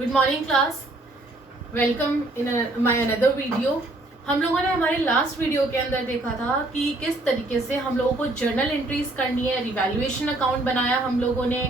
Good morning class, welcome in my another video. हम लोगों ने हमारे लास्ट वीडियो के अंदर देखा था कि किस तरीके से हम लोगों को जर्नल एंट्रीज करनी है, रिवैल्यूएशन अकाउंट बनाया हम लोगों ने,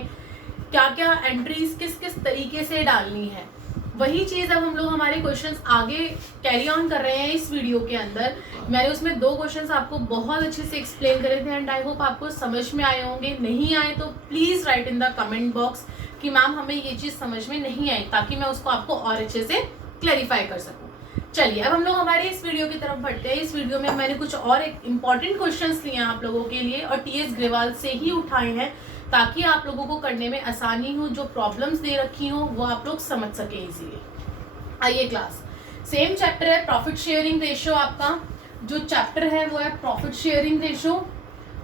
क्या क्या एंट्रीज किस किस तरीके से डालनी है। वही चीज़ अब हम लोग हमारे क्वेश्चंस आगे कैरी ऑन कर रहे हैं इस वीडियो के अंदर। मैंने उसमें 2 क्वेश्चंस आपको बहुत अच्छे से एक्सप्लेन करे थे एंड आई होप आपको समझ में आए होंगे। नहीं आए तो please write in the comment box कि मैम हमें ये चीज़ समझ में नहीं आई, ताकि मैं उसको आपको और अच्छे से क्लैरिफाई कर सकूं। चलिए अब हम लोग हमारे इस वीडियो की तरफ बढ़ते हैं। इस वीडियो में मैंने कुछ और एक इम्पॉर्टेंट क्वेश्चंस लिए हैं आप लोगों के लिए और टीएस ग्रेवाल से ही उठाए हैं, ताकि आप लोगों को करने में आसानी हो। जो प्रॉब्लम्स दे रखी हो वो आप लोग समझ सके इजीली। आइए क्लास, सेम चैप्टर है प्रॉफिट शेयरिंग रेशियो। आपका जो चैप्टर है वो है प्रॉफिट शेयरिंग रेशियो,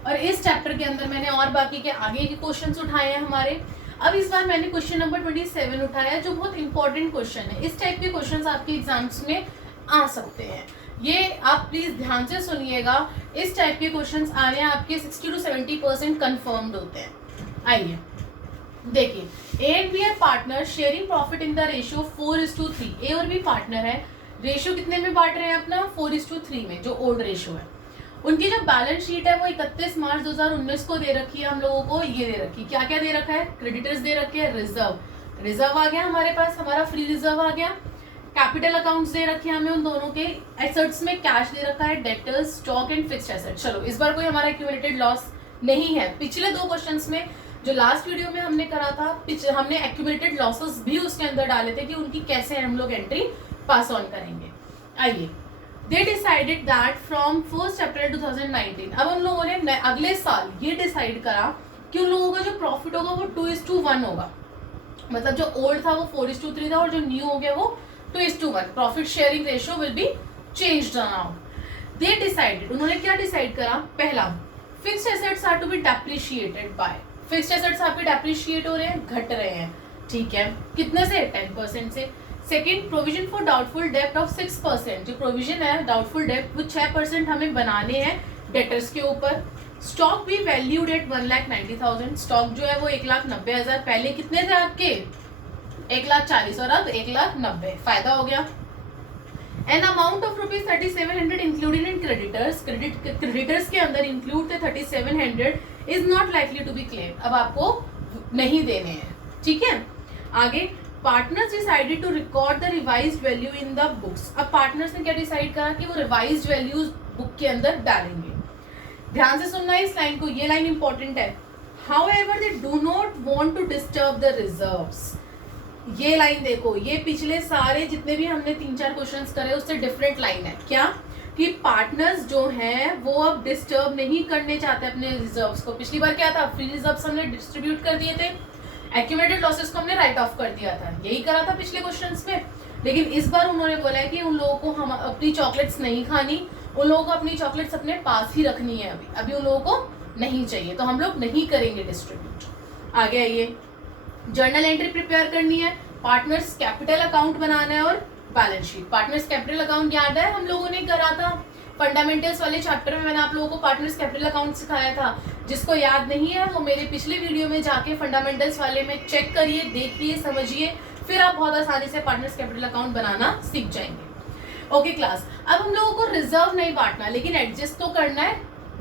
और इस चैप्टर के अंदर मैंने और बाकी के आगे के क्वेश्चंस उठाए हैं हमारे। अब इस बार मैंने क्वेश्चन नंबर 27 उठाया है, जो बहुत इंपॉर्टेंट क्वेश्चन है। इस टाइप के क्वेश्चंस आपके एग्जाम्स में आ सकते हैं, ये आप प्लीज ध्यान से सुनिएगा। इस टाइप के क्वेश्चंस आ रहे हैं आपके 60 to 70% कन्फर्म्ड होते हैं। आइए देखिए, A and B are partner sharing profit in the ratio 4:3। A और बी पार्टनर है, रेशियो कितने में बांट रहे हैं अपना 4:3 में, जो ओल्ड रेशियो है। उनकी जो बैलेंस शीट है वो 31 मार्च 2019 को दे रखी है हम लोगों को। ये दे रखी, क्या क्या दे रखा है, क्रेडिटर्स दे रखे हैं, रिजर्व आ गया हमारे पास, हमारा फ्री रिजर्व आ गया, कैपिटल अकाउंट्स दे रखे हैं हमें उन दोनों के, एसेट्स में कैश दे रखा है, debtors, stock and fixed asset. चलो इस बार कोई हमारा एक्यूमुलेटेड लॉस नहीं है। पिछले 2 क्वेश्चंस में जो लास्ट वीडियो में हमने करा था, हमने एक्यूमुलेटेड लॉसेस भी उसके अंदर डाले थे कि उनकी कैसे हम लोग एंट्री पास ऑन करेंगे। आइए, दे डिसाइडेड दैट फ्रॉम 1 अप्रैल 2019। अब उन लोगों ने अगले साल ये डिसाइड करा कि उन लोगों का जो प्रॉफिट होगा वो 2:1 होगा। मतलब जो ओल्ड था वो 4:3 था और जो न्यू हो गया वो 2:1। Profit sharing ratio will be changed now. They decided, उन्होंने क्या डिसाइड करा, पहला fixed assets are to be depreciated by, fixed assets आपके डेप्रिशिएट हो रहे हैं, घट रहे हैं, ठीक है, कितने से, 10% से। सेकेंड, प्रोविजन फॉर डाउटफुल डेप्ट ऑफ 6%, जो प्रोविजन है डाउटफुल डेप्ट वो 6% हमें बनाने हैं डेटर्स के ऊपर। स्टॉक भी वैल्यूड एट 1,90,000, स्टॉक जो है वो 1,90,000, पहले कितने थे आपके 1,40,000 और अब 1,90,000, फायदा हो गया। An amount of ₹3700 included in creditors, creditors के अंदर इंक्लूड थे 3700, is not likely to be claim, अब आपको नहीं देने हैं, ठीक है। आगे, partners decided to record the revised value in the books. अब पार्टनर्स ने क्या डिसाइड करा कि वो रिवाइज्ड वैल्यूज बुक के अंदर डालेंगे। ध्यान से सुनना इस लाइन को, ये लाइन इंपॉर्टेंट है। However they do not want to disturb the reserves. ये लाइन देखो, ये पिछले सारे जितने भी हमने 3-4 क्वेश्चंस करे उससे डिफरेंट लाइन है। क्या कि पार्टनर्स जो हैं वो अब डिस्टर्ब नहीं करने चाहते अपने रिजर्व्स को। पिछली बार क्या था, फ्री रिजर्व्स हमने डिस्ट्रीब्यूट कर दिए थे, एक्यूमुलेटेड लॉसेस को हमने राइट ऑफ कर दिया था, यही करा था पिछले क्वेश्चंस में। लेकिन इस बार उन्होंने बोला है कि उन लोगों को हम अपनी चॉकलेट्स नहीं खानी, उन लोगों को अपनी चॉकलेट्स अपने पास ही रखनी है, अभी उन लोगों को नहीं चाहिए, तो हम लोग नहीं करेंगे डिस्ट्रीब्यूट। आगे आइए, जर्नल एंट्री प्रिपेयर करनी है, पार्टनर्स कैपिटल अकाउंट बनाना है और balance sheet. Partners capital account याद है हम लोगों ने करा था फंडामेंटल्स वाले चैप्टर में, मैंने आप लोगों को पार्टनर्स कैपिटल अकाउंट सिखाया था। जिसको याद नहीं है वो मेरे पिछले वीडियो में जाके फंडामेंटल्स वाले में चेक करिए, देखिए, समझिए, फिर आप बहुत आसानी से पार्टनर्स कैपिटल अकाउंट बनाना सीख जाएंगे। ओके क्लास, अब हम लोगों को रिजर्व नहीं बांटना, लेकिन एडजस्ट तो करना है,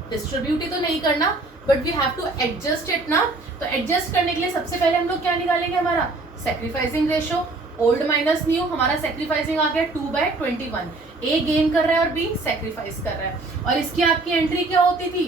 डिस्ट्रीब्यूट ही तो नहीं करना, but we have to adjust it ना। तो एडजस्ट करने के लिए सबसे पहले हम लोग क्या निकालेंगे, हमारा sacrificing ratio, old minus new. हमारा सैक्रिफाइसिंग आ गया 2/21, ए गेन कर रहा है और बी सैक्रिफाइस कर रहा है। और इसकी आपकी एंट्री क्या होती थी,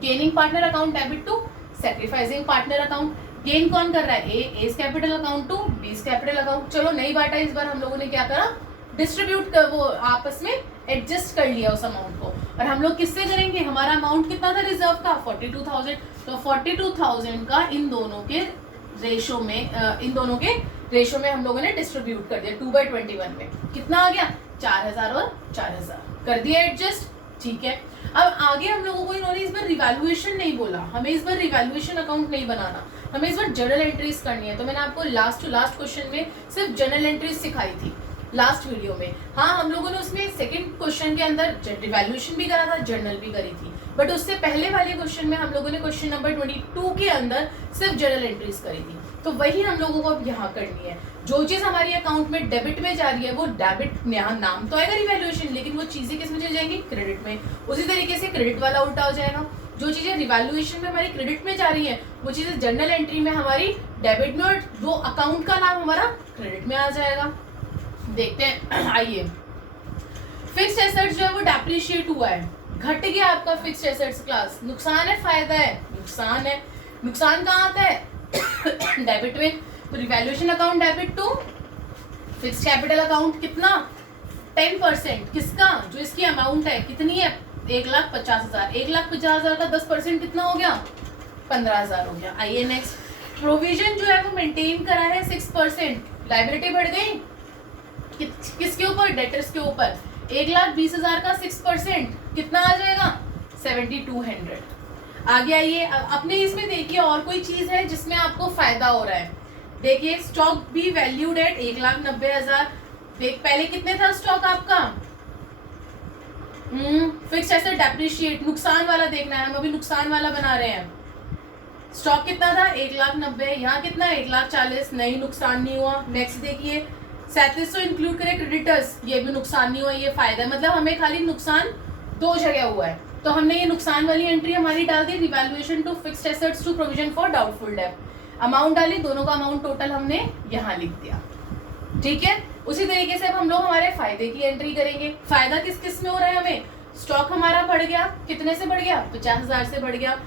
gaining partner account debit to sacrificing partner account. Gain कौन कर रहा है, A's capital account to B's capital account. चलो नहीं बांटा, इस बार हम लोगों ने क्या करा, डिस्ट्रीब्यूट कर, वो आपस में एडजस्ट कर लिया उस अमाउंट को। और हम लोग किससे करेंगे, हमारा अमाउंट कितना था रिजर्व का 42,000, तो 42,000 का इन दोनों के रेशो में हम लोगों ने डिस्ट्रीब्यूट कर दिया 2/21 में। कितना आ गया, 4,000 और 4,000 कर दिया एडजस्ट, ठीक है। अब आगे हम लोगों को इन्होंने इस बार रिवैल्यूएशन नहीं बोला, हमें इस बार रिवैल्यूएशन अकाउंट नहीं बनाना, हमें इस बार जर्नल एंट्रीज करनी है। तो मैंने आपको लास्ट टू लास्ट क्वेश्चन में सिर्फ जर्नल एंट्रीज सिखाई थी लास्ट वीडियो में। हाँ, हम लोगों ने उसमें सेकंड क्वेश्चन के अंदर रिवैल्यूएशन भी करा था, जर्नल भी करी थी, बट उससे पहले वाले क्वेश्चन में हम लोगों ने क्वेश्चन नंबर 22 के अंदर सिर्फ जर्नल एंट्रीज करी थी। तो वही हम लोगों को अब यहाँ करनी है। जो चीज हमारी अकाउंट में डेबिट में जा रही है वो डेबिट, यहाँ नाम तो आएगा रिवैल्यूएशन, लेकिन वो चीजें किस में चली जाएंगी, क्रेडिट में। उसी तरीके से क्रेडिट वाला उल्टा हो जाएगा, जो चीजें रिवैल्यूएशन में हमारी क्रेडिट में जा रही है वो चीजें जर्नल एंट्री में हमारी डेबिट में, और वो अकाउंट का नाम हमारा क्रेडिट में आ जाएगा। देखते हैं, आइए। फिक्स्ड एसेट्स जो है वो डेप्रिशिएट हुआ है, घट गया आपका फिक्स्ड एसेट्स क्लास। नुकसान है फायदा है, नुकसान है। नुकसान कहाँ आता है, डेबिट में। तो revaluation account debit to fixed capital account कितना, 10%। किसका, जो इसकी अमाउंट है कितनी है, 1,50,000। 1,50,000 का 10% कितना हो गया, 15,000 हो गया। आइए नेक्स्ट। प्रोविजन जो है वो मेंटेन करा है 6%। लाइबिलिटी बढ़ गई किसके ऊपर, डेटर्स के ऊपर। 1,20,000 का 6% कितना आ जाएगा, 7,200। आगे आइए, अपने इसमें देखिए और कोई चीज है जिसमें आपको फायदा हो रहा है। देखिए स्टॉक भी वैल्यूड एट 1,90,000। देख पहले कितने था स्टॉक आपका, फिक्स्ड एसेट डेप्रिशिएट, नुकसान वाला देखना है, हम अभी नुकसान वाला बना रहे हैं। स्टॉक कितना था, 1,90,000। यहाँ कितना, 1,40,000। नहीं, नुकसान नहीं हुआ। नेक्स्ट देखिए 3700 इंक्लूड करें क्रेडिटर्स, ये भी नुकसान नहीं हुआ, ये फायदा। मतलब हमें खाली नुकसान 2 जगह हुआ है, तो हमने ये नुकसान वाली एंट्री हमारी डाल दी, revaluation to fixed assets to provision for doubtful debt. Amount डाली, दोनों का अमाउंट टोटल हमने यहाँ लिख दिया। ठीक है, उसी तरीके से अब हम लोग हमारे फायदे की एंट्री करेंगे। फायदा किस किस में हो रहा है हमें, स्टॉक हमारा बढ़ गया, कितने से बढ़ गया, 50,000 से बढ़ गया।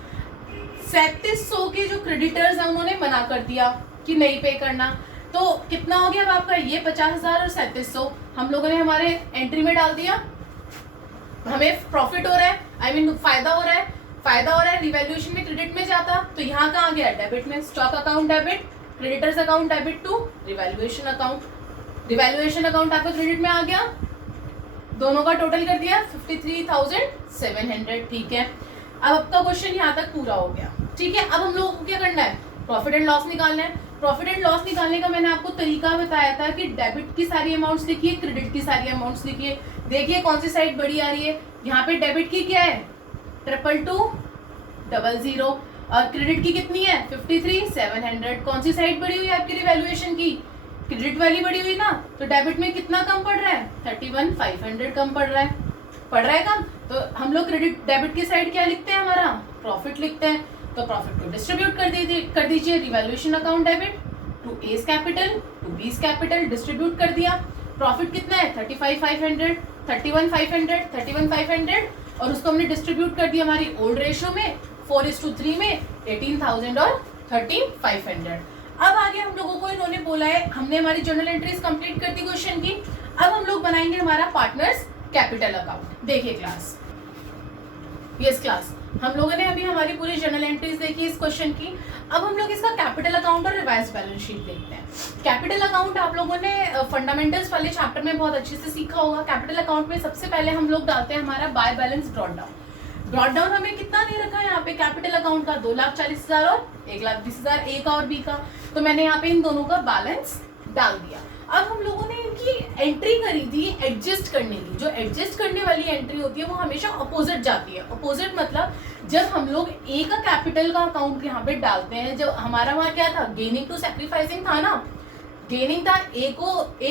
3700 के जो क्रेडिटर्स हैं उन्होंने मना कर दिया कि नहीं पे करना, तो कितना हो गया अब आपका, ये 50,000 और 3700 हम लोगों ने हमारे एंट्री में डाल दिया। हमें प्रॉफिट हो रहा है, आई मीन फायदा हो रहा है, फायदा हो रहा है। रिवैल्यूएशन में क्रेडिट में जाता तो यहाँ कहाँ गया, डेबिट में। Stock account debit, creditors account debit to revaluation account. Revaluation account आपका क्रेडिट में आ गया, दोनों का टोटल कर दिया 53,700। ठीक है, अब आपका क्वेश्चन यहाँ तक पूरा हो गया। ठीक है, अब हम लोगों को क्या करना है, प्रॉफिट एंड लॉस निकालना है। प्रॉफिट एंड लॉस निकालने का मैंने आपको तरीका बताया था कि डेबिट की सारी अमाउंट्स लिखिए, क्रेडिट की सारी अमाउंट्स लिखिए। देखिए कौन सी साइड बड़ी आ रही है, यहाँ पे डेबिट की क्या है 22200 और क्रेडिट की कितनी है 53,700। कौन सी साइड बड़ी हुई है आपकी रिवैल्यूएशन की, क्रेडिट वाली बड़ी हुई ना, तो डेबिट में कितना कम पड़ रहा है, 31,500 कम पड़ रहा है कम। तो हम लोग क्रेडिट डेबिट की साइड क्या लिखते हैं, हमारा प्रॉफिट लिखते हैं। तो प्रॉफिट को डिस्ट्रीब्यूट कर दीजिए revaluation account debit to S capital to B's capital, distribute कर दिया। प्रॉफिट कितना है 35,500, 31,500, 31,500 और उसको हमने डिस्ट्रीब्यूट कर दिया हमारी ओल्ड रेशियो में 4:3 में 18,000 और 13,500। अब आगे हम लोगों को इन्होंने बोला है, हमने हमारी जर्नल एंट्रीज कंप्लीट कर दी क्वेश्चन की। अब हम लोग बनाएंगे हमारा पार्टनर्स कैपिटल अकाउंट। देखिए क्लास, यस क्लास, हम लोगों ने अभी हमारी पूरी जर्नल एंट्रीज देखी इस क्वेश्चन की। अब हम लोग इसका कैपिटल अकाउंट और रिवाइज बैलेंस शीट देखते हैं। कैपिटल अकाउंट आप लोगों ने फंडामेंटल्स वाले चैप्टर में बहुत अच्छे से सीखा होगा। कैपिटल अकाउंट में सबसे पहले हम लोग डालते हैं हमारा by balance brought down. Brought down हमें कितना दे रखा है यहाँ पे कैपिटल अकाउंट का 2,40,000 और 1,20,000 ए का और बी का, तो मैंने यहाँ पे इन दोनों का बैलेंस डाल दिया। अब हम लोगों ने इनकी एंट्री करी थी एडजस्ट करने की। जो एडजस्ट करने वाली एंट्री होती है वो हमेशा अपोजिट जाती है। अपोजिट मतलब जब हम लोग ए का कैपिटल का अकाउंट यहाँ पे डालते हैं, जो हमारा वहाँ क्या था, गेनिंग टू सैक्रिफाइसिंग था ना, गेनिंग था, ए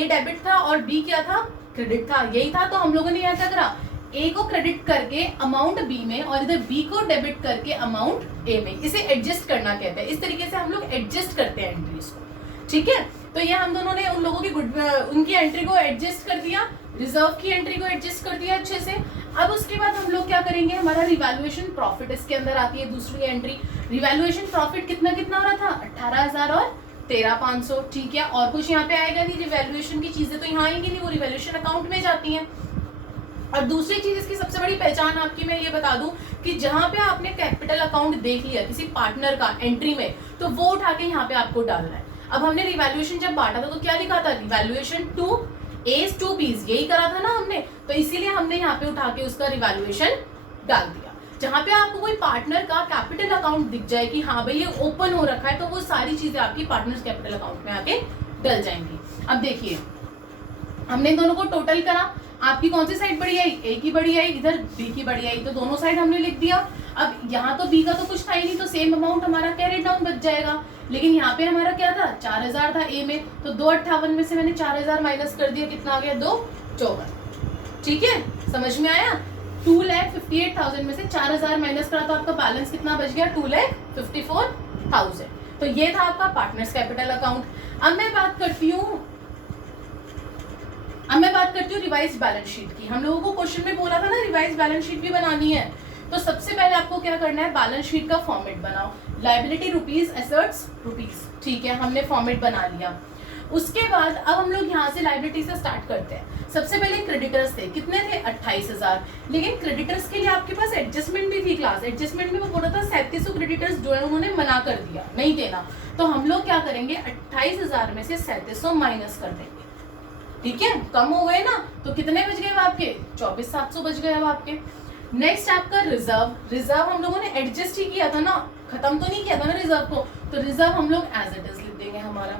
डेबिट था और बी क्या था, क्रेडिट था, यही था। तो हम लोगों ने यहाँ क्या करा, ए को क्रेडिट करके अमाउंट बी में और इधर बी को डेबिट करके अमाउंट ए में, इसे एडजस्ट करना कहते हैं। इस तरीके से हम लोग एडजस्ट करते हैं एंट्रीज को। ठीक है, तो ये हम दोनों ने उन लोगों की उनकी एंट्री को एडजस्ट कर दिया, रिजर्व की एंट्री को एडजस्ट कर दिया अच्छे से। अब उसके बाद हम लोग क्या करेंगे, हमारा रिवैल्यूएशन प्रॉफिट इसके अंदर आती है दूसरी एंट्री। रिवैल्यूएशन प्रॉफिट कितना कितना हो रहा था 18,000 और 13,500। ठीक है, और कुछ यहाँ पे आएगा नहीं, रिवैल्यूएशन की चीजें तो यहाँ आएंगी नहीं, वो रिवैल्यूएशन अकाउंट में जाती हैं। और दूसरी चीज इसकी सबसे बड़ी पहचान आपकी मैं ये बता दूं कि जहां पे आपने कैपिटल अकाउंट देख लिया किसी पार्टनर का एंट्री में, तो वो उठा के यहाँ पे आपको डालना है। अब हमने रिवैल्यूएशन जब बांटा था तो क्या लिखा था, रिवैल्यूएशन टू एस टू बीज, यही करा था ना हमने, तो इसीलिए हमने यहाँ पे उठा के उसका रिवैल्यूएशन डाल दिया। जहां पे आपको कोई पार्टनर का कैपिटल अकाउंट दिख जाए कि हाँ भाई ये ओपन हो रखा है, तो वो सारी चीजें आपकी पार्टनर्स कैपिटल अकाउंट में आके डल जाएंगी। अब देखिए हमने दोनों को टोटल करा, आपकी कौन सी साइड बड़ी आई, ए की बड़ी आई, इधर बी की बड़ी आई, तो दोनों साइड हमने लिख दिया। अब यहाँ तो बी का तो कुछ था ही नहीं, तो सेम अमाउंट हमारा कैरी डाउन बच जाएगा। लेकिन यहाँ पे हमारा क्या था, 4000 था ए में, तो 258 में से मैंने 4000 माइनस कर दिया, कितना आ गया, 254। ठीक है, समझ में आया। 2,58,000 में से 4000 माइनस करा तो आपका बैलेंस कितना बच गया, 2,54,000। तो ये था आपका पार्टनर्स कैपिटल अकाउंट। अब मैं बात करती हूँ रिवाइज बैलेंस शीट की। हम लोगों को क्वेश्चन में बोला था ना रिवाइज बैलेंस शीट भी बनानी है। तो सबसे पहले आपको क्या करना है, बैलेंस शीट का फॉर्मेट बनाओ। लायबिलिटी रुपीज, एसेट्स रुपीज, ठीक है, हमने फॉर्मेट बना लिया। उसके बाद अब हम लोग यहाँ से लायबिलिटी से स्टार्ट करते हैं। सबसे पहले क्रेडिटर्स थे, कितने थे, 28,000। लेकिन क्रेडिटर्स के लिए आपके पास एडजस्टमेंट भी थी क्लास। एडजस्टमेंट में वो बोला था 3700 क्रेडिटर्स जो है उन्होंने मना कर दिया, नहीं देना। तो हम लोग क्या करेंगे, 28,000 में से 3700 माइनस कर देंगे। ठीक है, कम हो गए ना, तो कितने बच गए आपके, 24,700 बच गए अब आपके। नेक्स्ट आपका रिजर्व हम लोगों ने एडजस्ट ही किया था ना, खत्म तो नहीं किया था ना रिजर्व को, तो रिजर्व हम लोग एज इट इज लिख देंगे हमारा।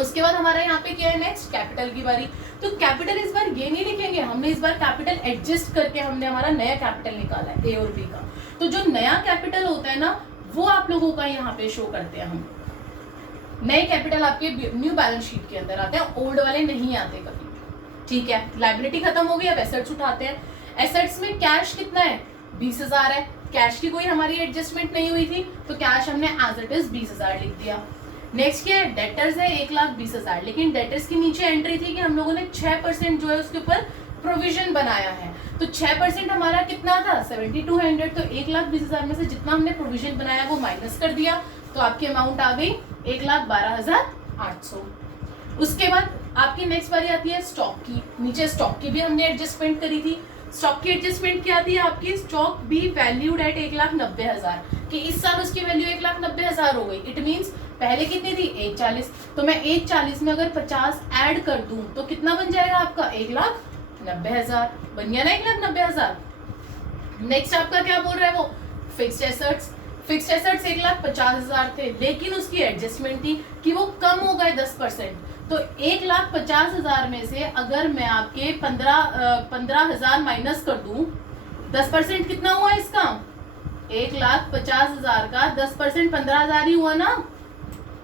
उसके बाद हमारा यहाँ पे क्या है, नेक्स्ट कैपिटल की बारी। तो कैपिटल इस बार ये नहीं लिखेंगे, हमने इस बार कैपिटल एडजस्ट करके हमने हमारा नया कैपिटल निकाला है, ए और बी का। तो जो नया कैपिटल होता है ना, वो आप लोगों का यहाँ पे शो करते हैं हम। नए कैपिटल आपके न्यू बैलेंस शीट के अंदर आते हैं, ओल्ड वाले नहीं आते कभी। ठीक है, लायबिलिटी खत्म हो गई, अब एसेट्स उठाते हैं। एसेट्स में कैश कितना है, 20,000 है। कैश की कोई हमारी एडजस्टमेंट नहीं हुई थी, तो कैश हमने एज इट इज 20,000 लिख दिया। नेक्स्ट क्या है, डेटर्स है 1,20,000। लेकिन डेटर्स के नीचे एंट्री थी कि हम लोगों ने 6% जो है उसके ऊपर प्रोविजन बनाया है। तो 6% हमारा कितना था, 7,200। तो 1,20,000 में से जितना हमने प्रोविजन बनाया वो माइनस कर दिया, तो आपकी अमाउंट आ गई 1,12,800। उसके बाद आपकी नेक्स्ट बारी आती है स्टॉक की। नीचे स्टॉक की भी हमने एडजस्टमेंट करी थी। स्टॉक की एडजस्टमेंट क्या आती है आपकी, स्टॉक बी वैल्यूड एट 1,90,000, कि इस साल उसकी वैल्यू 1,90,000 हो गई। इट मींस पहले कितनी थी, 1,40। तो मैं 1,40 में अगर 50 ऐड कर दूं तो कितना बन जाएगा आपका, 1,90,000 बन गया ना, 1,90,000। नेक्स्ट आपका क्या बोल रहा है वो, फिक्स्ड एसेट्स। फिक्स्ड एसेट्स 1,50,000 थे, लेकिन उसकी एडजस्टमेंट थी कि वो कम हो गए 10%। तो 1,50,000 में से अगर मैं आपके 15,000 माइनस कर दूं, 10% कितना हुआ इसका, 1,50,000 का 10% 15,000 ही हुआ ना,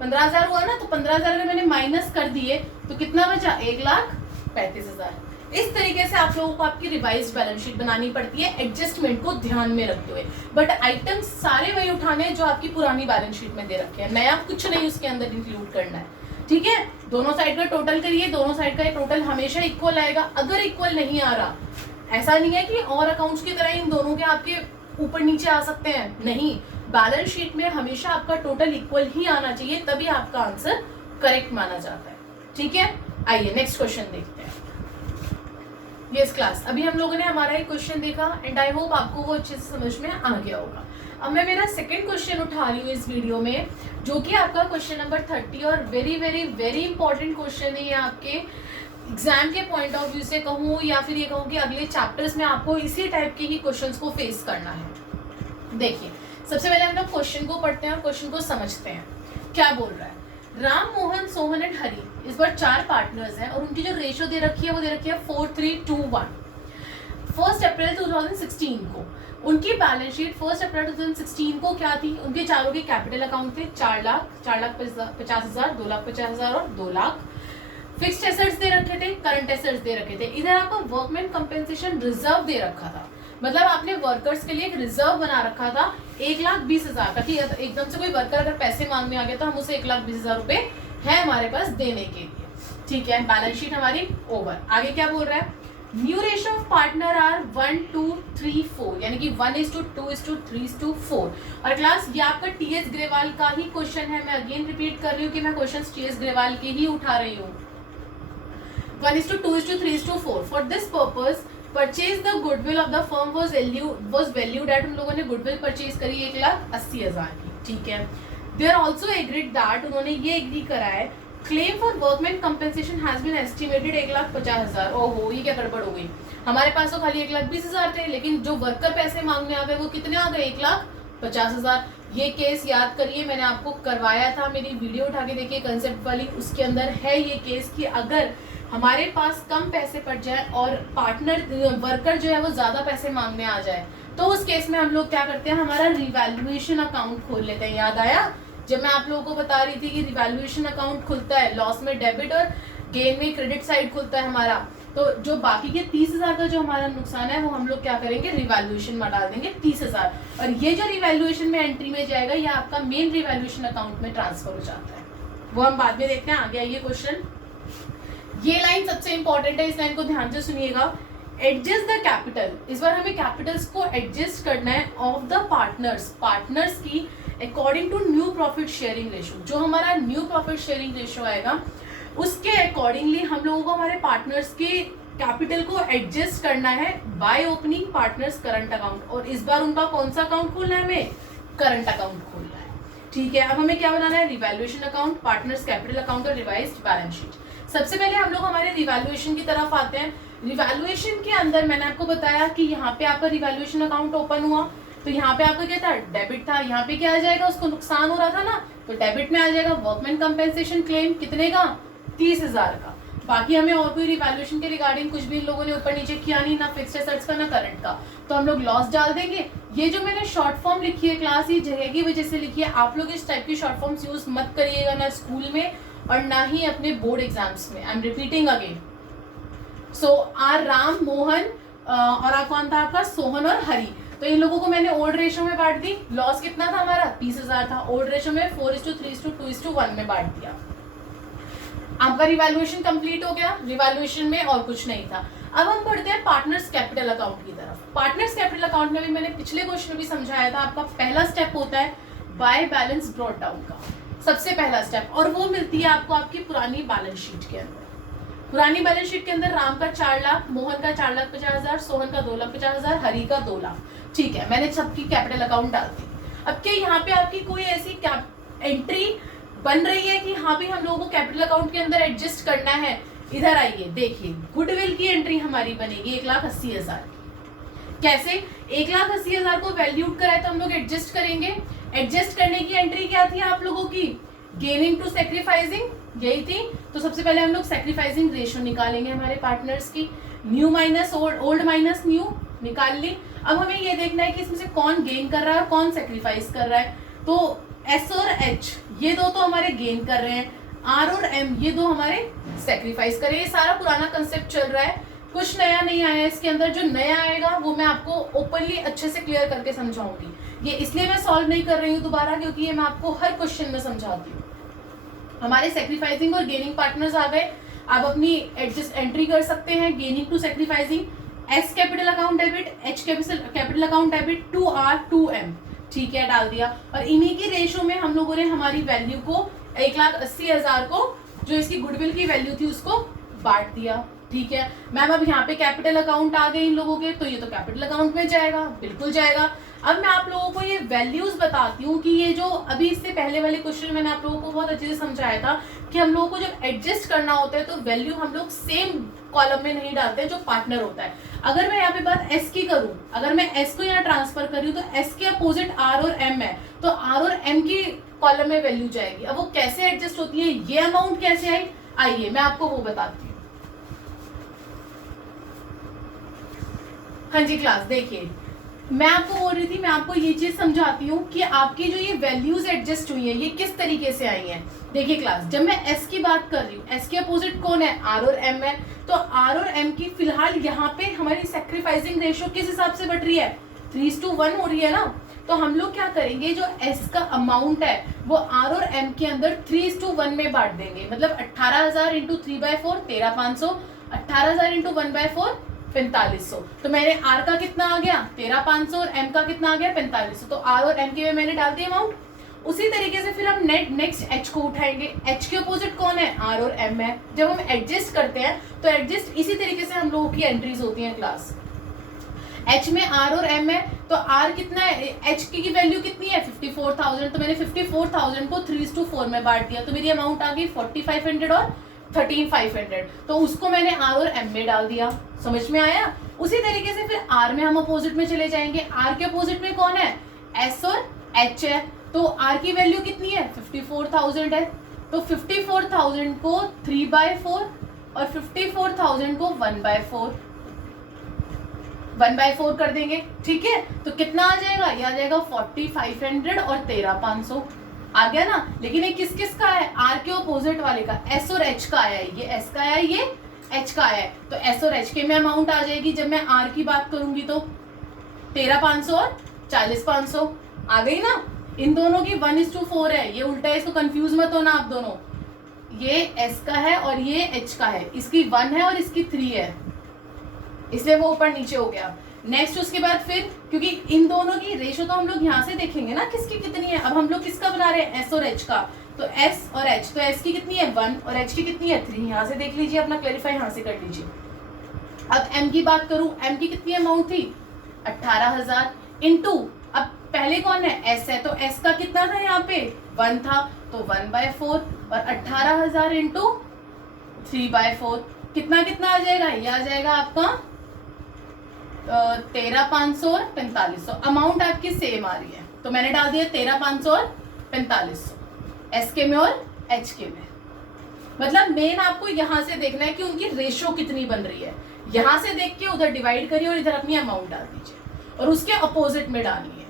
15,000 हुआ ना। तो 15,000 अगर मैंने माइनस कर दिए तो कितना बचा, 1,35,000। इस तरीके से आप लोगों को आपकी रिवाइज बैलेंस शीट बनानी पड़ती है, एडजस्टमेंट को ध्यान में रखते हुए। बट आइटम्स सारे वही उठाने जो आपकी पुरानी बैलेंस शीट में दे रखे हैं, नया कुछ नहीं उसके अंदर इंक्लूड करना है। ठीक है, दोनों साइड का टोटल करिए, दोनों साइड का टोटल हमेशा इक्वल आएगा। अगर इक्वल नहीं आ रहा, ऐसा नहीं है कि और अकाउंट्स की तरह इन दोनों के आपके ऊपर नीचे आ सकते हैं, नहीं, बैलेंस शीट में हमेशा आपका टोटल इक्वल ही आना चाहिए, तभी आपका आंसर करेक्ट माना जाता है। ठीक है, आइए नेक्स्ट क्वेश्चन देखते हैं। यस क्लास, अभी हम लोगों ने हमारा एक क्वेश्चन देखा एंड आई होप आपको वो अच्छे से समझ में आ गया होगा। अब मैं मेरा सेकंड क्वेश्चन उठा रही हूँ इस वीडियो में, जो कि आपका क्वेश्चन नंबर 30 और very very very important question है। ये आपके एग्जाम के पॉइंट ऑफ व्यू से कहूँ या फिर ये कहूँ कि अगले चैप्टर्स में आपको इसी टाइप के ही क्वेश्चंस को फेस करना है। देखिए, सबसे पहले हम लोग क्वेश्चन को पढ़ते हैं और क्वेश्चन को समझते हैं क्या बोल रहा है। राम, मोहन, सोहन एंड हरी, इस बार 4 पार्टनर्स हैं और उनकी जो रेशियो दे रखी है वो दे रखी है 4:3:2:1। 1 अप्रैल 2016 को उनकी बैलेंस शीट 1 अप्रैल 2016 को क्या थी, उनके चारों के कैपिटल अकाउंट थे 4,50,000, 2,50,000 और 2 लाख। फिक्स्ड एसेट्स दे रखे थे, करंट एसेट्स दे रखे थे। इधर आपको वर्कमैन कंपेंसेशन रिजर्व दे रखा था, मतलब आपने वर्कर्स के लिए एक रिजर्व बना रखा था 1,20,000 का, कि एकदम से कोई वर्कर अगर पैसे मांगने आ गया तो हम उसे 1,20,000 रुपए है हमारे पास देने के लिए। ठीक है, बैलेंस शीट हमारी ओवर। आगे क्या बोल रहा है, new ratio of partner are 1:2:3:4, यानी कि 1:2:3:4। और क्लास ये आपका टीएस ग्रेवाल का ही क्वेश्चन है, मैं अगेन रिपीट कर रही हूँ कि मैं क्वेश्चन टीएस ग्रेवाल के ही उठा रही हूँ। 1:2:3:4। For this purpose purchase the goodwill of the firm was valued at, हम लोगों ने गुडविल परचेज करी 1,80,000 की। ठीक है, they are also agreed that, उन्होंने ये एग्री करा है, claim for workman compensation has been estimated 1,50,000। ओहो, ये क्या गड़बड़ हो गई, हमारे पास तो खाली 1,20,000 थे, लेकिन जो वर्कर पैसे मांगने आ गए वो कितने आ गए, 1,50,000। ये केस याद करिए, मैंने आपको करवाया था, मेरी वीडियो उठा के देखिए कंसेप्ट वाली, उसके अंदर है ये केस कि अगर हमारे पास कम पैसे पड़ जाए और पार्टनर वर्कर जो है वो ज्यादा पैसे मांगने आ जाए, तो उस केस में हम लोग क्या करते हैं, हमारा रिवैल्यूएशन अकाउंट खोल लेते हैं। याद आया, जब मैं आप लोगों को बता रही थी कि रिवैल्यूएशन अकाउंट खुलता है, लॉस में डेबिट और गेन में क्रेडिट साइड खुलता है हमारा, तो जो बाकी के 30,000 का जो हमारा नुकसान है वो हम लोग क्या करेंगे, रिवैल्यूएशन में डाल देंगे 30,000, और ये जो रिवैल्यूएशन में एंट्री में जाएगा ये आपका मेन रिवैल्यूएशन अकाउंट में ट्रांसफर हो जाता है। वो हम बाद में देखते हैं। आगे आइए क्वेश्चन। ये लाइन सबसे इंपॉर्टेंट है, इस लाइन को ध्यान से सुनिएगा। एडजस्ट द कैपिटल, इस बार हमें कैपिटल्स को एडजस्ट करना है ऑफ द पार्टनर्स की according to new profit sharing ratio. जो हमारा न्यू प्रॉफिट शेयरिंग रेशो आएगा उसके अकॉर्डिंगली हम लोगों को हमारे पार्टनर्स के कैपिटल को एडजस्ट करना है by opening partners current account. और इस बार उनका कौन सा अकाउंट खोलना है, हमें करंट अकाउंट खोलना है। ठीक है, अब हमें क्या बनाना है, revaluation account, partners capital account और रिवाइज्ड बैलेंस शीट। सबसे पहले हम लोग हमारे रिवैल्यूएशन की तरफ आते हैं। रिवैल्यूएशन के अंदर मैंने आपको बताया कि यहाँ पे आपका रिवैल्यूएशन अकाउंट ओपन हुआ, तो यहाँ पे आपका क्या था, डेबिट था। यहाँ पे क्या आ जाएगा, उसको नुकसान हो रहा था ना, तो डेबिट में आ जाएगा वर्कमैन कंपेंसेशन क्लेम, कितने का, 30,000 का। बाकी हमें और कोई रिवैल्यूएशन के रिगार्डिंग कुछ भी इन लोगों ने ऊपर नीचे किया नहीं, ना फिक्स्ड एसेट्स का ना करंट का, तो हम लोग लॉस डाल देंगे। ये जो मैंने शॉर्ट फॉर्म लिखी है क्लास, ये जगह की वजह से लिखी है। आप लोग इस टाइप की शॉर्ट फॉर्म्स यूज मत करिएगा, ना स्कूल में और ना ही अपने बोर्ड एग्जाम्स में। I am repeating again. So R Ram, Mohan और कौन था आपका, सोहन और हरी, तो इन लोगों को मैंने ओल्ड रेशो में बांट दी। लॉस कितना था हमारा, 30,000 था। ओल्ड रेशो में 4:3:2:1 में बांट दिया। आपका रिवैल्यूएशन कंप्लीट हो गया, रिवैल्यूएशन में और कुछ नहीं था। अब हम बढ़ते हैं पार्टनर्स कैपिटल अकाउंट की तरफ। पार्टनर्स कैपिटल अकाउंट में भी मैंने पिछले क्वेश्चन में भी समझाया था, आपका पहला स्टेप होता है बाय बैलेंस ब्रॉट डाउन का, सबसे पहला स्टेप, और वो मिलती है आपको आपकी पुरानी बैलेंस शीट के अंदर। पुरानी बैलेंस शीट के अंदर राम का 4 लाख, मोहन का 4,50,000, सोहन का 2,50,000, हरी का 2 लाख। ठीक है, मैंने सबकी कैपिटल अकाउंट डाल दी। अब क्या यहाँ पे आपकी कोई ऐसी एंट्री बन रही है कि हाँ भी हम लोगों को कैपिटल अकाउंट के अंदर एडजस्ट करना है? इधर आइए, देखिए गुडविल की एंट्री हमारी बनेगी 1,80,000। कैसे, 1,80,000 को वैल्यूड कराए तो हम लोग एडजस्ट करेंगे। एडजस्ट करने की एंट्री क्या थी आप लोगों की, गेनिंग टू सेक्रीफाइसिंग, यही थी। तो सबसे पहले हम लोग सेक्रीफाइसिंग रेशो निकालेंगे हमारे पार्टनर्स की, new minus old, old minus new निकाल ली। अब हमें ये देखना है कि इसमें से कौन गेन कर रहा है और कौन सेक्रीफाइस कर रहा है। तो एस और एच ये दो तो हमारे गेन कर रहे हैं, आर और एम ये दो हमारे सेक्रीफाइस कर रहे हैं। ये सारा पुराना कंसेप्ट चल रहा है, कुछ नया नहीं आया इसके अंदर। जो नया आएगा वो मैं आपको ओपनली अच्छे से क्लियर करके समझाऊंगी। ये इसलिए मैं सॉल्व नहीं कर रही हूँ दोबारा, क्योंकि ये मैं आपको हर क्वेश्चन में समझाती हूँ। हमारे सेक्रीफाइसिंग और गेनिंग पार्टनर्स आ गए। आप अपनी एडजस्ट एंट्री कर सकते हैं, gaining to sacrificing, S capital account debit, H capital account debit, 2R 2M। ठीक है, डाल दिया। और इन्हीं की रेशो में हम लोगों ने हमारी वैल्यू को 1,80,000 को, जो इसकी गुडविल की वैल्यू थी, उसको बांट दिया। ठीक है मैम, अब यहाँ पे कैपिटल अकाउंट आ गए इन लोगों के, तो ये तो कैपिटल अकाउंट में जाएगा, बिल्कुल जाएगा। अब मैं आप लोगों को ये वैल्यूज बताती हूँ कि ये जो अभी इससे पहले वाले क्वेश्चन मैंने आप लोगों को बहुत अच्छे से समझाया था कि हम लोगों को जब एडजस्ट करना होता है तो वैल्यू हम लोग सेम कॉलम में नहीं डालते जो पार्टनर होता है। अगर मैं यहाँ पे बात एस की करूँ, अगर मैं एस को यहाँ ट्रांसफर करूँ तो एस के अपोजिट आर और एम है, तो आर और एम की कॉलम में वैल्यू जाएगी। अब वो कैसे एडजस्ट होती है, ये अमाउंट कैसे आई, आइए मैं आपको वो बताती हूँ। हाँ जी क्लास, देखिए मैं आपको बोल रही थी, मैं आपको ये चीज समझाती हूँ कि आपकी जो ये वैल्यूज एडजस्ट हुई है ये किस तरीके से आई हैं। देखिए क्लास, जब मैं एस की बात कर रही हूँ, एस के अपोजिट कौन है, आर और एम है, तो आर और एम की फिलहाल यहाँ पे हमारी सेक्रीफाइसिंग रेशो किस हिसाब से बढ़ रही है, 3:1 हो रही है ना। तो हम लोग क्या करेंगे, जो एस का अमाउंट है वो आर और एम के अंदर 3:1 में बांट देंगे। मतलब 18,000 इंटू 3/4 13,500, 18,000 इंटू 1/4 4500। तो मैंने आर का कितना आ गया 13,500 और एम का कितना आ गया 4500। तो आर और एम के में मैंने डाल दिया अमाउंट। उसी तरीके से फिर हम नेक्स्ट एच को उठाएंगे। एच के अपोजिट कौन है, आर और एम है। जब हम एडजस्ट करते हैं तो एडजस्ट इसी तरीके से हम लोगों की एंट्रीज होती हैं क्लास। एच में आर और एम है, तो आर कितना है, एच की वैल्यू कितनी है 54,000, तो मैंने 54,000 को 3:4 में बांट दिया, तो मेरी अमाउंट आ गई 4,500 और 13,500। तो उसको मैंने आर और एम में डाल दिया। समझ में आया। उसी तरीके से फिर आर में हम अपोजिट में चले जाएंगे। आर के अपोजिट में कौन है, एस और एच है। तो आर की वैल्यू कितनी है 54,000 है, तो 54,000 को 3/4 और 54,000 को 1/4 कर देंगे। ठीक है, तो कितना आ जाएगा, ये आ जाएगा 4,500 और 13,500। आ गया ना। लेकिन ये किस किस का है, आर के ऑपोजिट वाले का, एस और एच का आया है, ये एस का आया है, ये एच का आया है, तो एस और एच के में अमाउंट आ जाएगी। जब मैं आर की बात करूंगी तो 13,500 और 40,500 आ गई ना। इन दोनों की 1:4 है, ये उल्टा है, इसको कंफ्यूज मत होना आप दोनों। ये एस का है और ये एच का है, इसकी 1 है और इसकी 3 है, इसलिए वो ऊपर नीचे हो गया। नेक्स्ट उसके बाद फिर, क्योंकि इन दोनों की रेशो तो हम लोग यहाँ से देखेंगे ना किसकी कितनी है। अब हम लोग किसका बना रहे हैं, एस और एच का, तो एस और एच, तो एस की कितनी है 1 और एच की कितनी है 3, यहाँ से देख लीजिए, अपना क्लैरिफाई यहाँ से कर लीजिए। अब एम की बात करूं, एम की कितनी अमाउंट थी 18,000 इंटू, अब पहले कौन है, एस है, तो एस का कितना था यहाँ पे 1 था, तो 1/4 और 18,000 इंटू 3/4 कितना कितना आ जाएगा, ये आ जाएगा आपका 13,500 और 4500। अमाउंट आपकी सेम आ रही है, तो मैंने डाल दिया 13,500 और 4500 एस के में और एच के में। मतलब मेन आपको यहां से देखना है कि उनकी रेशो कितनी बन रही है, यहां से देख के उधर डिवाइड करिए और इधर अपनी अमाउंट डाल दीजिए और उसके अपोजिट में डालनी है।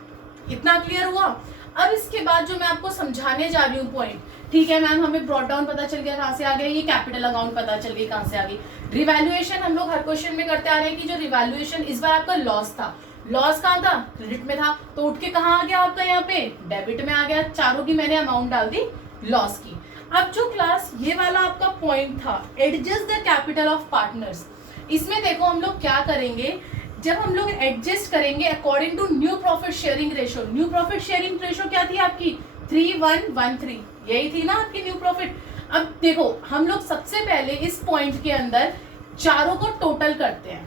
इतना क्लियर हुआ। अब इसके बाद जो मैं आपको समझाने जा रही हूँ पॉइंट, ठीक है मैम हमें ब्रॉट डाउन पता चल गया कहाँ से आ गया, ये कैपिटल अकाउंट पता चल गई कहाँ से आ गई। रिवैल्यूएशन हम लोग हर क्वेश्चन में करते आ रहे हैं कि जो रिवैल्यूएशन इस बार आपका लॉस था, लॉस कहाँ था, क्रेडिट में था, तो उठ के कहाँ आ गया आपका यहाँ पे डेबिट में आ गया। चारों की मैंने अमाउंट डाल दी लॉस की। अब जो क्लास ये वाला आपका पॉइंट था, adjust the capital of partners, इसमें देखो हम लोग क्या करेंगे, जब हम लोग एडजस्ट करेंगे according to new profit sharing ratio. New profit sharing ratio क्या थी आपकी 3:1:3, यही थी ना आपकी न्यू प्रॉफिट। अब देखो हम लोग सबसे पहले इस पॉइंट के अंदर चारों को टोटल करते हैं।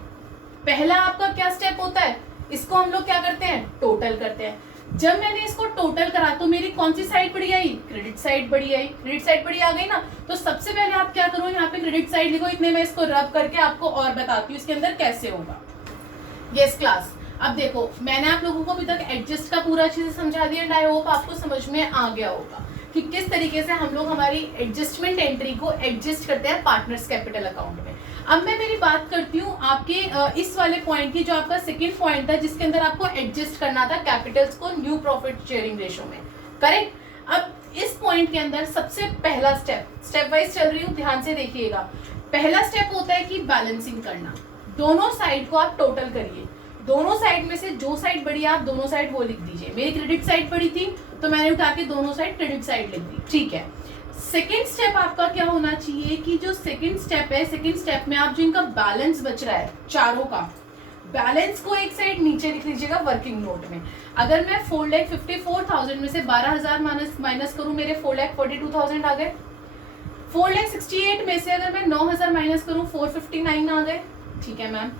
पहला आपका क्या स्टेप होता है, इसको हम लोग क्या करते हैं टोटल करते हैं। जब मैंने इसको टोटल करा तो मेरी कौन सी साइड बड़ी आई, क्रेडिट साइड बड़ी आई, क्रेडिट साइड बड़ी आ गई ना। तो सबसे पहले आप क्या करो, यहाँ पे क्रेडिट साइड लिखो, इतने मैं इसको रब करके आपको और बताती हूँ इसके अंदर कैसे होगा। यस क्लास, अब देखो मैंने आप लोगों को अभी तक एडजस्ट का पूरा अच्छे से समझा दिया एंड आई होप आपको समझ में आ गया होगा कि किस तरीके से हम लोग हमारी एडजस्टमेंट एंट्री को एडजस्ट करते हैं पार्टनर्स कैपिटल अकाउंट में। अब मैं मेरी बात करती हूँ आपके इस वाले पॉइंट की, जो आपका सेकंड पॉइंट था जिसके अंदर आपको एडजस्ट करना था कैपिटल्स को न्यू प्रॉफिट शेयरिंग रेशो में, करेक्ट। अब इस पॉइंट के अंदर सबसे पहला स्टेप वाइज चल रही हूँ, ध्यान से देखिएगा। पहला स्टेप होता है कि बैलेंसिंग करना, दोनों साइड को आप टोटल करिए, दोनों साइड में से जो साइड बड़ी है आप दोनों साइड वो लिख दीजिए। मेरी क्रेडिट साइड बड़ी थी तो मैंने उठा के दोनों साइड क्रेडिट साइड लिख दी, ठीक है। सेकेंड स्टेप आपका क्या होना चाहिए कि जो सेकेंड स्टेप है, सेकेंड स्टेप में आप जो इनका बैलेंस बच रहा है चारों का, बैलेंस को एक साइड नीचे लिख लीजिएगा वर्किंग नोट में। अगर मैं 4,54,000 में से 12,000 माइनस करूं, मेरे 4,42,000 आ गए। 4,68,000 में से अगर मैं 9,000 माइनस करूं 459 आ गए, ठीक है मैम।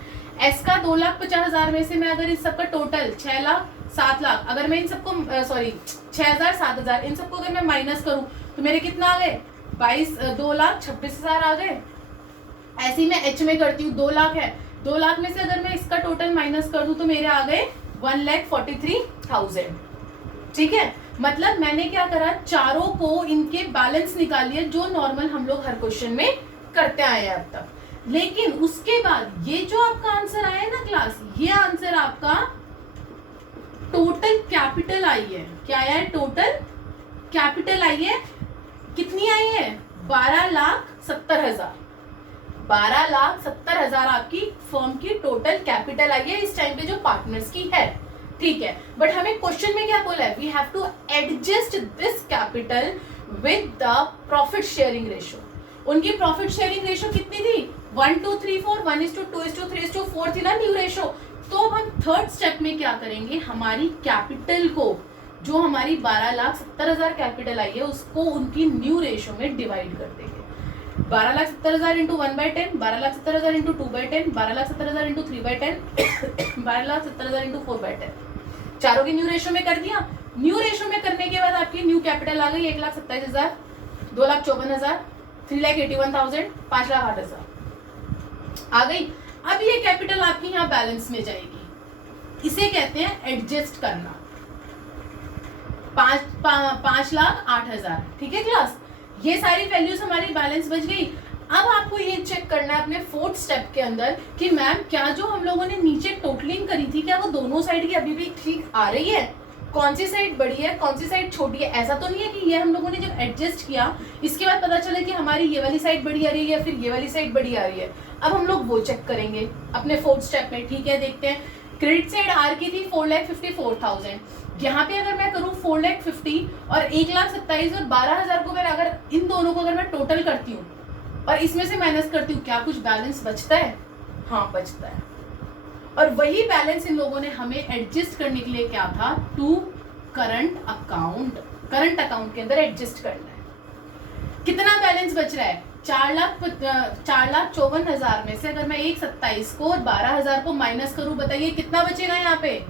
एस का 2,50,000 में से मैं अगर इस सबका टोटल 6 लाख 7 लाख, अगर मैं इन सबको 6,000 7,000 इन सबको अगर मैं माइनस करूं तो मेरे कितना आ गए 2,26,000 आ गए। ऐसे ही मैं एच में करती हूँ, 2 लाख है, 2 लाख में से अगर मैं इसका टोटल माइनस कर दूं तो मेरे आ गए 1,43,000, ठीक है। मतलब मैंने क्या करा, चारों को इनके बैलेंस निकाल लिया जो नॉर्मल हम लोग हर क्वेश्चन में करते आए हैं अब तक। लेकिन उसके बाद ये जो आपका आंसर आया है ना क्लास, ये आंसर आपका टोटल कैपिटल आई है। क्या आया है, टोटल कैपिटल आई है। कितनी आई है 12,70,000, 12,70,000 आपकी फर्म की टोटल कैपिटल आई है इस टाइम पे जो पार्टनर्स की है, ठीक है। बट हमें क्वेश्चन में क्या बोला है, we have to adjust this capital with the profit sharing ratio. उनकी प्रॉफिट शेयरिंग रेशो कितनी थी 1:3:4, 1:2:3:4 थी ना न्यू रेशो। तो अब हम थर्ड स्टेप में क्या करेंगे, हमारी कैपिटल को, जो हमारी 12,70,000 कैपिटल आई है उसको उनकी न्यू रेशो में डिवाइड कर देंगे। 12,70,000 इंटू 1/10, 12,70,000 इंटू 2/10, 12,70,000 इंटू 3/10, 12,70,000 इंटू 4/10, चारों की न्यू रेशो में कर दिया। न्यू रेशो में करने के बाद आपकी न्यू कैपिटल आ गई 1,27,000, 2,54,000, 3,81,000, 5,08,000 आ गई। अब ये कैपिटल आपकी यहाँ बैलेंस में जाएगी, इसे कहते हैं एडजस्ट करना। 5,08,000, ठीक है क्लास। ये सारी वैल्यूज हमारी बैलेंस बच गई। अब आपको ये चेक करना है अपने फोर्थ स्टेप के अंदर कि मैम क्या जो हम लोगों ने नीचे टोटलिंग करी थी क्या वो दोनों साइड की अभी भी ठीक आ रही है। कौन सी साइड बड़ी है कौन सी साइड छोटी है, ऐसा तो नहीं है कि ये हम लोगों ने जब एडजस्ट किया इसके बाद पता चला कि हमारी ये वाली साइड बड़ी आ रही है या फिर ये वाली साइड बड़ी आ रही है। अब हम लोग वो चेक करेंगे अपने फोर्थ स्टेप में। ठीक है, देखते हैं। क्रेडिट साइड आर की थी 4,54,000, यहाँ पे अगर मैं करूँ 4,50,000 और 1,27,000 और 12,000 को मैं अगर इन दोनों को अगर मैं टोटल करती हूँ और इसमें से माइनस करती हूँ, क्या कुछ बैलेंस बचता है? हाँ, बचता है। और वही बैलेंस इन लोगों ने हमें एडजस्ट करने के लिए क्या था, to current account, current account के अंदर एडजस्ट करना है। कितना बैलेंस बच रहा है? 4,54,000 में से अगर मैं 1,27,000 को और 12,000 को माइनस करूं, बताइए कितना बचेगा यहाँ पे?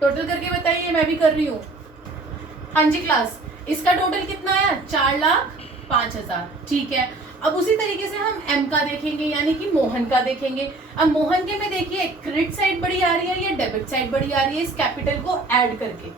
टोटल करके बताइए, मैं भी कर रही हूँ। हाँ जी क्लास, इसका टोटल कितना आया? 4,05,000। ठीक है, अब उसी तरीके से हम एम का देखेंगे, यानी कि मोहन का देखेंगे। अब मोहन के में देखिए क्रेडिट साइड बड़ी आ रही है या डेबिट साइड बड़ी आ रही है, इस कैपिटल को ऐड करके।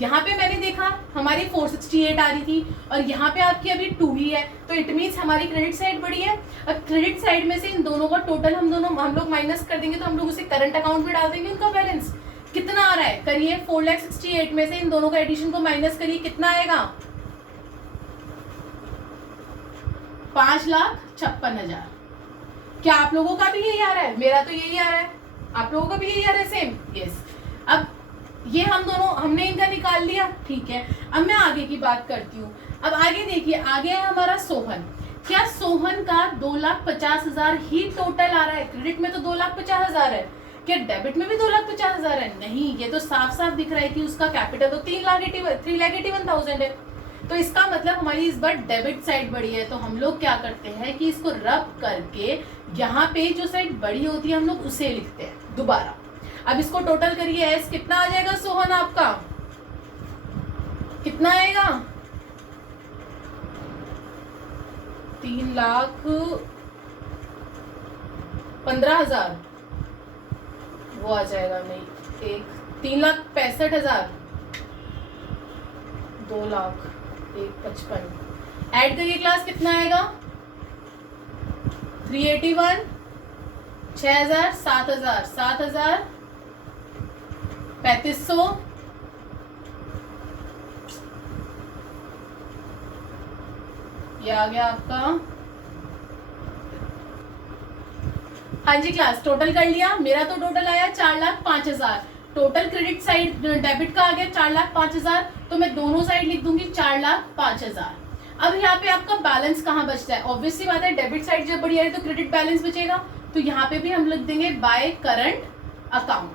यहाँ पे मैंने देखा हमारी 468 आ रही थी और यहाँ पे आपकी अभी 2 ही है, तो इट मीन्स हमारी क्रेडिट साइड बड़ी है। अब क्रेडिट साइड में से इन दोनों का टोटल हम लोग माइनस कर देंगे, तो हम लोग उसे करंट अकाउंट में डाल देंगे। उनका बैलेंस कितना आ रहा है? करिए, 4,68,000 में से इन दोनों का एडिशन को माइनस करिए, कितना आएगा? 5,56,000। क्या आप लोगों का भी यही आ रहा है? मेरा तो यही आ रहा है, आप लोगों का भी यही आ रहा है सेम? यस। अब ये हमने इनका निकाल लिया। ठीक है, अब मैं आगे की बात करती हूँ। अब आगे देखिए, आगे है हमारा सोहन। क्या सोहन का 2,50,000 ही टोटल आ रहा है? क्रेडिट में तो 2,50,000 है, क्या डेबिट में भी 2,50,000 है? नहीं, ये तो साफ साफ दिख रहा है कि उसका कैपिटल तो 3,81,000 है। तो इसका मतलब हमारी इस बार डेबिट साइड बड़ी है। तो हम लोग क्या करते हैं कि इसको रब करके यहाँ पे जो साइड बड़ी होती है हम लोग उसे लिखते हैं दोबारा। अब इसको टोटल करिए, एस कितना आ जाएगा सोहन आपका? कितना आएगा? 3,15,000 वो आ जाएगा। नहीं, 3,65,000, 2,01,55 ऐड करिए क्लास, कितना आएगा? 381, 6,000, 7,000, 7,000, 3,500, ये आ गया आपका। हाँ जी क्लास, टोटल कर लिया। मेरा तो टोटल आया 4,05,000। टोटल क्रेडिट साइड डेबिट का आ गया 4,05,000, तो मैं दोनों साइड लिख दूंगी 4,05,000। अब यहाँ पे आपका बैलेंस कहाँ बचता है? ऑब्वियस सी बात है, डेबिट साइड जब बढ़ी आ रही तो क्रेडिट बैलेंस बचेगा, तो यहाँ पे भी हम लिख देंगे by current account.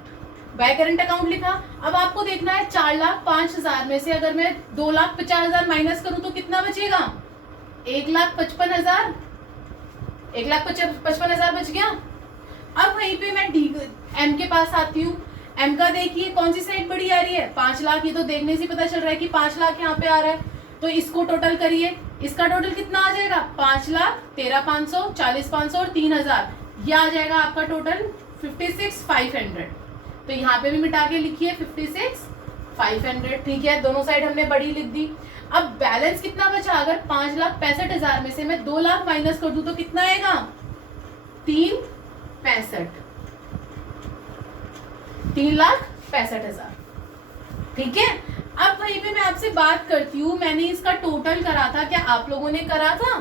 By current account लिखा। अब आपको देखना है 4,05,000 में से अगर मैं 2,50,000 माइनस करूं तो कितना बचेगा? 1,55,000। 1,55,000 बच गया। अब वहीं पे मैं एम के पास आती हूँ। एम का देखिए कौन सी साइड बड़ी आ रही है? 5 लाख। ये तो देखने से पता चल रहा है कि 5 लाख यहाँ पे आ रहा है, तो इसको टोटल करिए। इसका टोटल कितना आ जाएगा? 5 लाख, 13,500, 40,500 और 3,000। यह आ जाएगा आपका टोटल 56,500। तो यहाँ पे भी मिटा के लिखिए 56,500। ठीक है, दोनों साइड हमने बड़ी लिख दी। अब बैलेंस कितना बचा? अगर 5,65,000 में से मैं 2 लाख माइनस कर दूं तो कितना आएगा? 3,65,000। 3,65,000। ठीक है, अब वहीं पे मैं आपसे बात करती हूँ, मैंने इसका टोटल करा था, क्या आप लोगों ने करा था?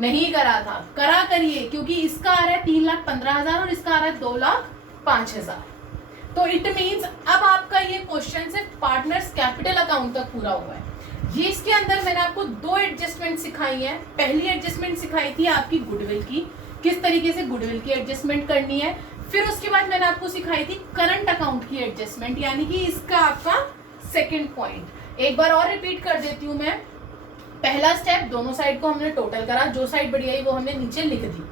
नहीं करा था। करा करिए, क्योंकि इसका आ रहा है 3,15,000 और इसका आ रहा है 2,05,000। तो इट मीन्स अब आपका ये क्वेश्चन सिर्फ पार्टनर्स कैपिटल अकाउंट तक पूरा हुआ है। ये इसके अंदर मैंने आपको 2 एडजस्टमेंट सिखाई है। पहली एडजस्टमेंट सिखाई थी आपकी गुडविल की, किस तरीके से गुडविल की एडजस्टमेंट करनी है। फिर उसके बाद मैंने आपको सिखाई थी करंट अकाउंट की एडजस्टमेंट, यानी कि इसका आपका सेकंड पॉइंट। एक बार और रिपीट कर देती हूँ मैं। पहला स्टेप, दोनों साइड को हमने टोटल करा, जो साइड बड़ी आई वो हमने नीचे लिख दी।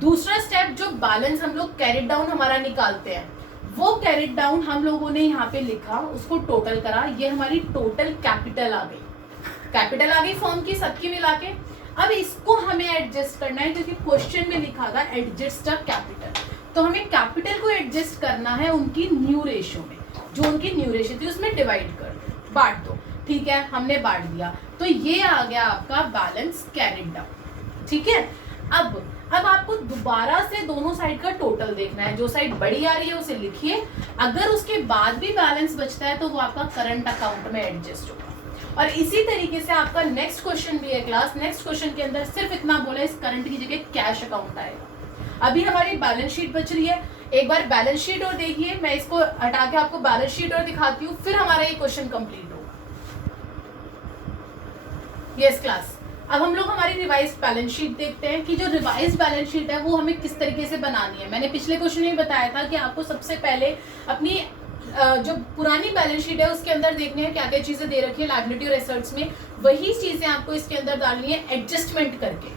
दूसरा स्टेप, जो बैलेंस हम लोग कैरिड डाउन हमारा निकालते हैं, वो कैरिड डाउन हम लोगों ने यहाँ पे लिखा, उसको टोटल करा। ये हमारी टोटल कैपिटल आ गई, कैपिटल आ गई फर्म की सबकी मिला के। अब इसको हमें एडजस्ट करना है, क्योंकि क्वेश्चन में लिखा था एडजस्ट अ कैपिटल, तो हमें कैपिटल को एडजस्ट करना है उनकी न्यू रेशियो में। जो उनकी न्यू रेशियो थी उसमें डिवाइड कर दो, बांट दो। ठीक है, हमने बांट दिया, तो ये आ गया आपका बैलेंस कैरिड डाउन। ठीक है, अब आपको दोबारा से दोनों साइड का टोटल देखना है। जो साइड बड़ी आ रही है उसे लिखिए, अगर उसके बाद भी बैलेंस बचता है तो वो आपका करंट अकाउंट में एडजस्ट होगा। और इसी तरीके से आपका नेक्स्ट क्वेश्चन भी है क्लास। नेक्स्ट क्वेश्चन के अंदर सिर्फ इतना बोला, इस करंट की जगह कैश अकाउंट आएगा। अभी हमारी बैलेंस शीट बच रही है, एक बार बैलेंस शीट और देखिए, मैं इसको हटा के आपको बैलेंस शीट और दिखाती हूँ, फिर हमारा ये क्वेश्चन कंप्लीट होगा। यस क्लास, अब हम लोग हमारी रिवाइज बैलेंस शीट देखते हैं कि जो रिवाइज बैलेंस शीट है वो हमें किस तरीके से बनानी है। मैंने पिछले क्वेश्चन में बताया था कि आपको सबसे पहले अपनी जो पुरानी बैलेंस शीट है उसके अंदर देखनी है क्या क्या चीजें दे रखी है लायबिलिटी और एसेट्स में, वही चीजें आपको इसके अंदर डालनी है एडजस्टमेंट करके,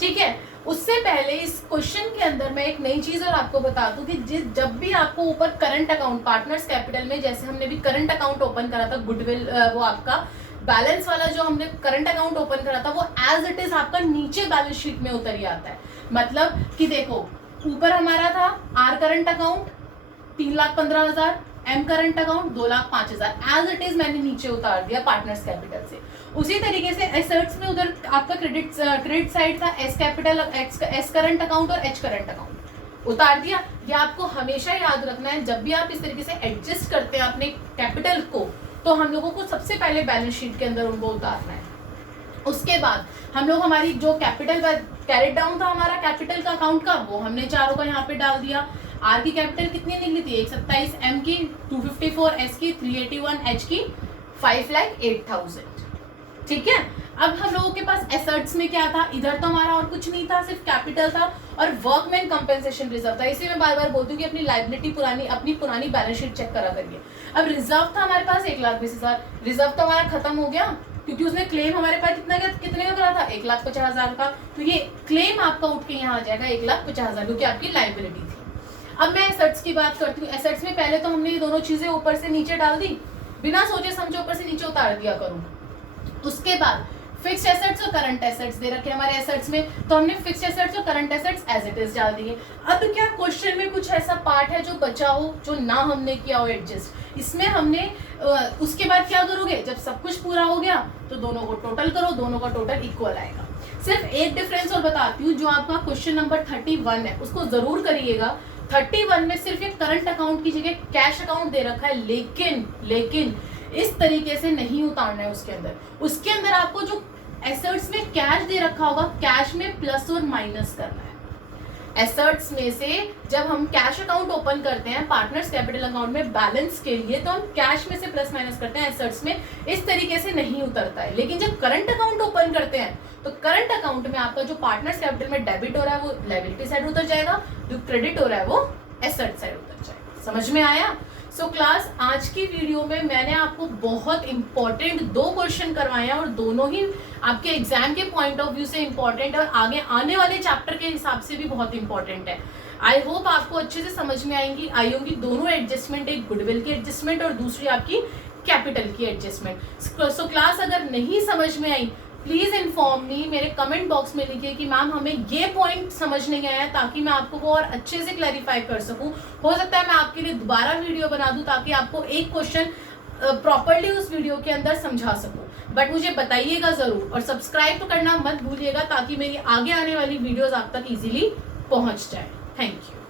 ठीक है। उससे पहले इस क्वेश्चन के अंदर मैं एक नई चीज और आपको बता दूं कि जब भी आपको ऊपर करंट अकाउंट पार्टनर्स कैपिटल में, जैसे हमने भी करंट अकाउंट ओपन करा था गुडविल, वो आपका बैलेंस वाला जो हमने करंट अकाउंट ओपन करा था वो एज इट इज आपका नीचे बैलेंस शीट में उतर ही आता है। मतलब कि देखो ऊपर हमारा था R current account 3,15,000, M current account 2,05,000, as it is मैंने नीचे उतार दिया पार्टनर्स कैपिटल से। उसी तरीके से एसेट्स में उधर आपका क्रेडिट साइड था S capital, S current account और एच करंट अकाउंट उतार दिया। ये आपको हमेशा याद रखना है, जब भी आप इस तरीके से एडजस्ट करते हैं अपने कैपिटल को तो हम लोगों को सबसे पहले बैलेंस शीट के अंदर उनको उतारना है। उसके बाद हम लोग हमारी जो कैपिटल कैरेट डाउन था हमारा कैपिटल का अकाउंट का, वो हमने चारों का यहाँ पे डाल दिया। आर की कैपिटल कितनी निकली थी 127, एम की 254, एस की 381, एच की 5,08,000, ठीक है। अब हम लोगों के पास एसेट्स में क्या था, इधर तो हमारा और कुछ नहीं था, सिर्फ कैपिटल था और वर्कमैन कंपेंसेशन रिजर्व था। इसी में बार बार बोलती हूँ कि अपनी लायबिलिटी अपनी पुरानी बैलेंस शीट चेक करा करिए। अब रिजर्व था हमारे पास 1,20,000, रिजर्व तो हमारा खत्म हो गया क्योंकि उसने क्लेम हमारे पास कितने का करा था 1,50,000 का, तो ये क्लेम आपका उठ के यहाँ आ जाएगा 1,50,000 क्योंकि आपकी लायबिलिटी थी। अब मैं एसेट्स की बात करती हूँ। एसेट्स में पहले तो हमने ये दोनों चीजें ऊपर से नीचे डाल दी, बिना सोचे समझे ऊपर से नीचे उतार दिया करूँ। उसके बाद फिक्स्ड एसेट्स और करंट एसेट्स दे रखे हमारे एसेट्स में, तो हमने फिक्स्ड एसेट्स और current assets as it is डाल दिए। अब क्या क्वेश्चन में कुछ ऐसा पार्ट है जो बचा हो, जो ना हमने किया हो एडजस्ट, इसमें हमने उसके बाद क्या करोगे, जब सब कुछ पूरा हो गया तो दोनों को टोटल करो, दोनों का टोटल इक्वल आएगा। सिर्फ एक डिफरेंस और बताती हूँ, जो आपका क्वेश्चन नंबर 31 है उसको जरूर करिएगा। 31 में सिर्फ एक करंट अकाउंट की जगह कैश अकाउंट दे रखा है, लेकिन इस तरीके से नहीं उतारना है उसके अंदर। उसके अंदर आपको जो एसेट्स में कैश दे रखा होगा, कैश में प्लस और माइनस करना है। एसेट्स में से जब हम कैश अकाउंट ओपन करते हैं पार्टनर्स कैपिटल अकाउंट में बैलेंस के लिए, तो हम कैश में से प्लस माइनस करते हैं, एसेट्स में इस तरीके से नहीं उतरता है। लेकिन जब करंट अकाउंट ओपन करते हैं तो करंट अकाउंट में आपका जो पार्टनर्स कैपिटल में डेबिट हो रहा है वो लायबिलिटी साइड उतर जाएगा, जो क्रेडिट हो रहा है वो एसेट साइड उतर जाएगा। समझ में आया? सो क्लास, आज की वीडियो में मैंने आपको बहुत इंपॉर्टेंट 2 क्वेश्चन करवाए हैं और दोनों ही आपके एग्जाम के पॉइंट ऑफ व्यू से इंपॉर्टेंट और आगे आने वाले चैप्टर के हिसाब से भी बहुत इंपॉर्टेंट है। आई होप आपको अच्छे से समझ में आई होंगी दोनों एडजस्टमेंट, एक गुडविल की एडजस्टमेंट और दूसरी आपकी कैपिटल की एडजस्टमेंट। सो क्लास, अगर नहीं समझ में आई प्लीज इन्फॉर्म मी, मेरे कमेंट बॉक्स में लिखिए कि मैम हमें ये पॉइंट समझ नहीं आया, ताकि मैं आपको वो और अच्छे से क्लैरिफाई कर सकूं। हो सकता है मैं आपके लिए दोबारा वीडियो बना दूं ताकि आपको एक क्वेश्चन प्रॉपर्ली उस वीडियो के अंदर समझा सकूं। बट मुझे बताइएगा जरूर और सब्सक्राइब तो करना मत भूलिएगा ताकि मेरी आगे आने वाली वीडियोस आप तक इजीली पहुंच जाए। Thank you.